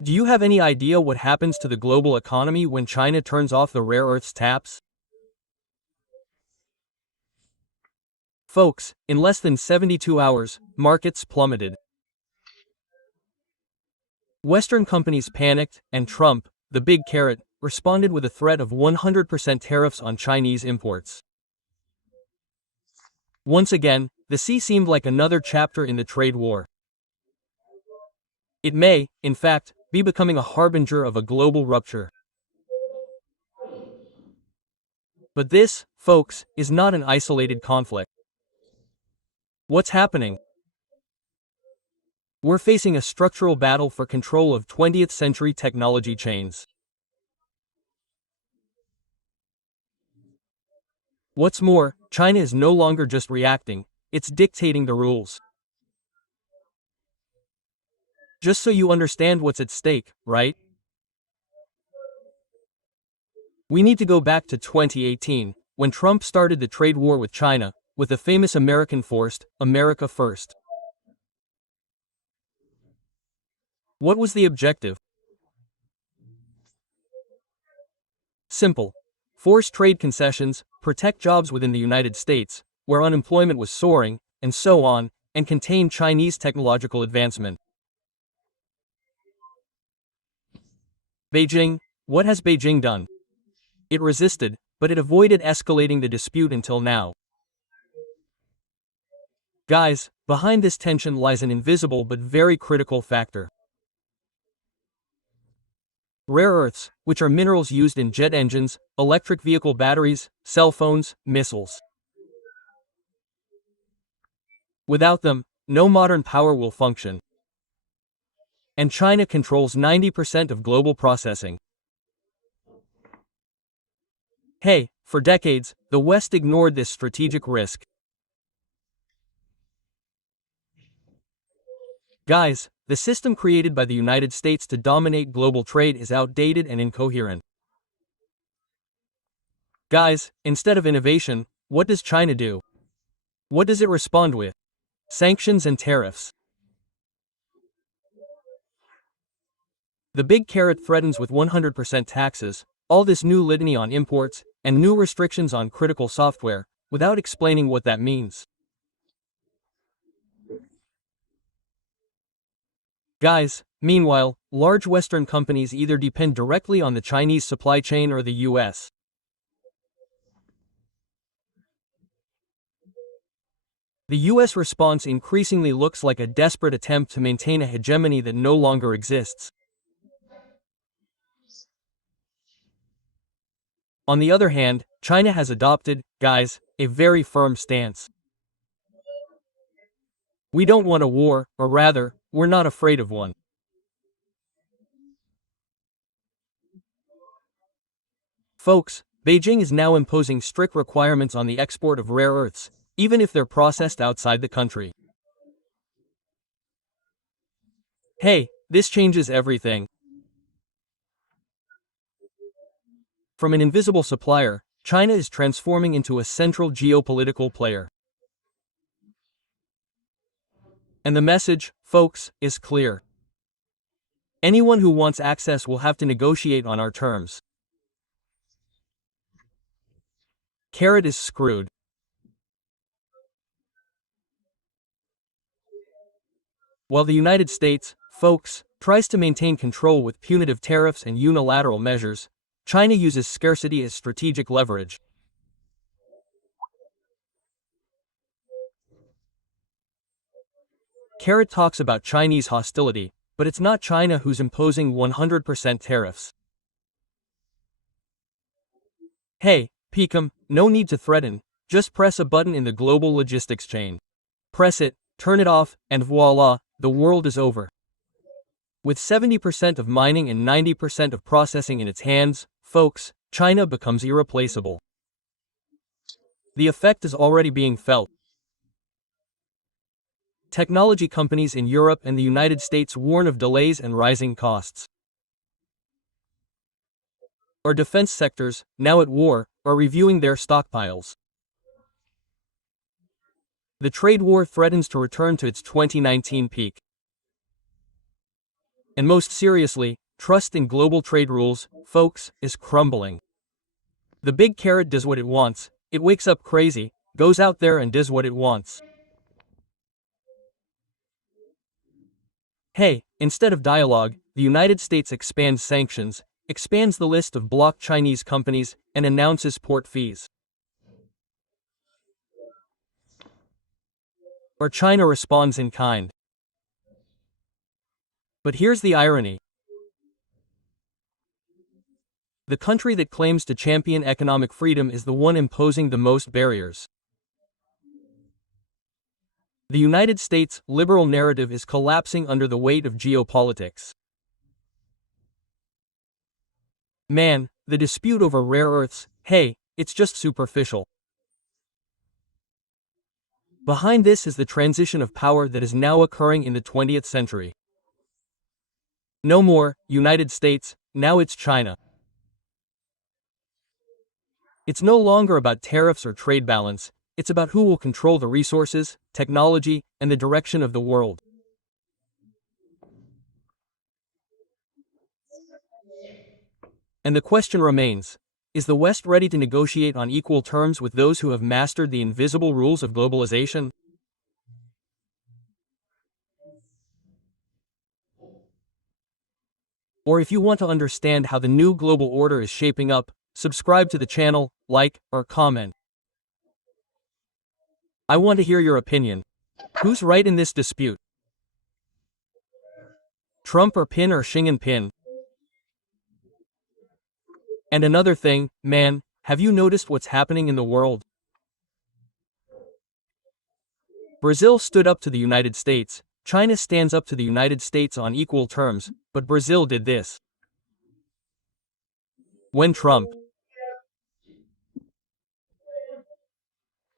Do you have any idea what happens to the global economy when China turns off the rare earths taps? Folks, in less than 72 hours, markets plummeted. Western companies panicked, and Trump, the big carrot, responded with a threat of 100% tariffs on Chinese imports. Once again, the sea seemed like another chapter in the trade war. It may, in fact, be becoming a harbinger of a global rupture. But this, folks, is not an isolated conflict. What's happening? We're facing a structural battle for control of 20th century technology chains. What's more, China is no longer just reacting, it's dictating the rules. Just so you understand what's at stake, right? We need to go back to 2018, when Trump started the trade war with China, with the famous American forced, America First. What was the objective? Simple. Force trade concessions, protect jobs within the United States, where unemployment was soaring, and so on, and contain Chinese technological advancement. Beijing. What has Beijing done? It resisted, but it avoided escalating the dispute until now. Guys, behind this tension lies an invisible but very critical factor. Rare earths, which are minerals used in jet engines, electric vehicle batteries, cell phones, missiles. Without them, no modern power will function. And China controls 90% of global processing. Hey, for decades, the West ignored this strategic risk. Guys, the system created by the United States to dominate global trade is outdated and incoherent. Guys, instead of innovation, what does China do? What does it respond with? Sanctions and tariffs. The big carrot threatens with 100% taxes, all this new litany on imports, and new restrictions on critical software, without explaining what that means. Guys, meanwhile, large Western companies either depend directly on the Chinese supply chain or the US. The US response increasingly looks like a desperate attempt to maintain a hegemony that no longer exists. On the other hand, China has adopted, guys, a very firm stance. We don't want a war, or rather, we're not afraid of one. Folks, Beijing is now imposing strict requirements on the export of rare earths, even if they're processed outside the country. Hey, this changes everything. From an invisible supplier, China is transforming into a central geopolitical player. And the message, folks, is clear. Anyone who wants access will have to negotiate on our terms. Carrot is screwed. While the United States, folks, tries to maintain control with punitive tariffs and unilateral measures, China uses scarcity as strategic leverage. Carrot talks about Chinese hostility, but it's not China who's imposing 100% tariffs. Hey, Pekum, no need to threaten, just press a button in the global logistics chain. Press it, turn it off, and voila, the world is over. With 70% of mining and 90% of processing in its hands, folks, China becomes irreplaceable. The effect is already being felt. Technology companies in Europe and the United States warn of delays and rising costs. Our defense sectors, now at war, are reviewing their stockpiles. The trade war threatens to return to its 2019 peak. And most seriously, trust in global trade rules, folks, is crumbling. The big carrot does what it wants, it wakes up crazy, goes out there and does what it wants. Hey, instead of dialogue, the United States expands sanctions, expands the list of blocked Chinese companies, and announces port fees. Or China responds in kind. But here's the irony. The country that claims to champion economic freedom is the one imposing the most barriers. The United States' liberal narrative is collapsing under the weight of geopolitics. Man, the dispute over rare earths, hey, it's just superficial. Behind this is the transition of power that is now occurring in the 20th century. No more, United States, now it's China. It's no longer about tariffs or trade balance, it's about who will control the resources, technology, and the direction of the world. And the question remains, is the West ready to negotiate on equal terms with those who have mastered the invisible rules of globalization? Or if you want to understand how the new global order is shaping up, subscribe to the channel, like, or comment. I want to hear your opinion. Who's right in this dispute? Trump or Pin or Xi Jinping? And another thing, man, have you noticed what's happening in the world? Brazil stood up to the United States, China stands up to the United States on equal terms, but Brazil did this. When Trump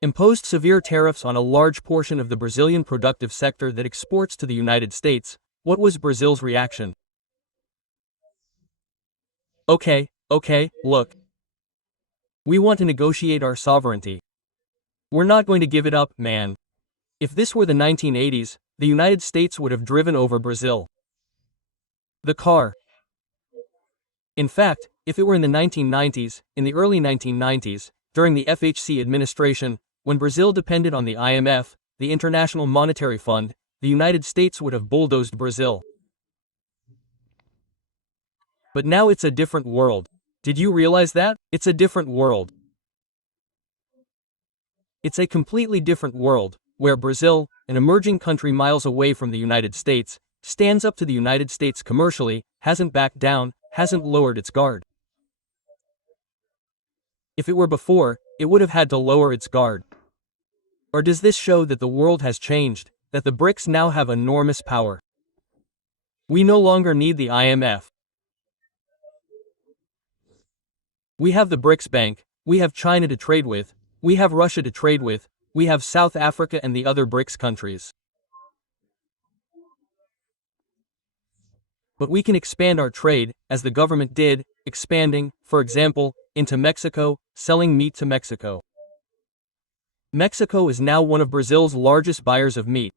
imposed severe tariffs on a large portion of the Brazilian productive sector that exports to the United States, what was Brazil's reaction? Okay, look. We want to negotiate our sovereignty. We're not going to give it up, man. If this were the 1980s, the United States would have driven over Brazil. The car. In fact, if it were in the 1990s, in the early 1990s, during the FHC administration, when Brazil depended on the IMF, the International Monetary Fund, the United States would have bulldozed Brazil. But now it's a different world. Did you realize that? It's a different world. It's a completely different world, where Brazil, an emerging country miles away from the United States, stands up to the United States commercially, hasn't backed down, hasn't lowered its guard. If it were before, it would have had to lower its guard. Or does this show that the world has changed, that the BRICS now have enormous power? We no longer need the IMF. We have the BRICS Bank, we have China to trade with, we have Russia to trade with, we have South Africa and the other BRICS countries. But we can expand our trade, as the government did, expanding, for example, into Mexico, selling meat to Mexico. Mexico is now one of Brazil's largest buyers of meat.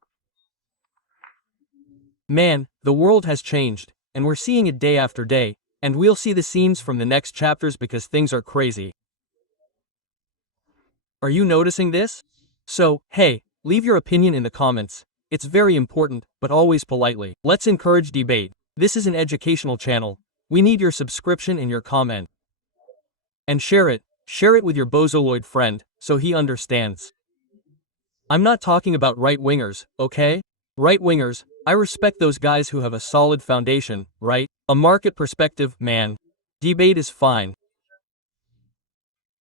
Man, the world has changed, and we're seeing it day after day, and we'll see the scenes from the next chapters because things are crazy. Are you noticing this? So, hey, leave your opinion in the comments. It's very important, but always politely. Let's encourage debate. This is an educational channel. We need your subscription and your comment. And share it with your bozoloid friend, so he understands. I'm not talking about right-wingers, okay? Right-wingers, I respect those guys who have a solid foundation, right? A market perspective, man. Debate is fine.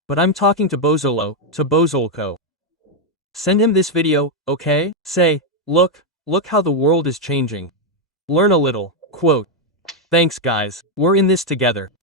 But I'm talking to Bozolo, to Bozolko. Send him this video, okay? Say, look how the world is changing. Learn a little. Quote. Thanks guys, we're in this together.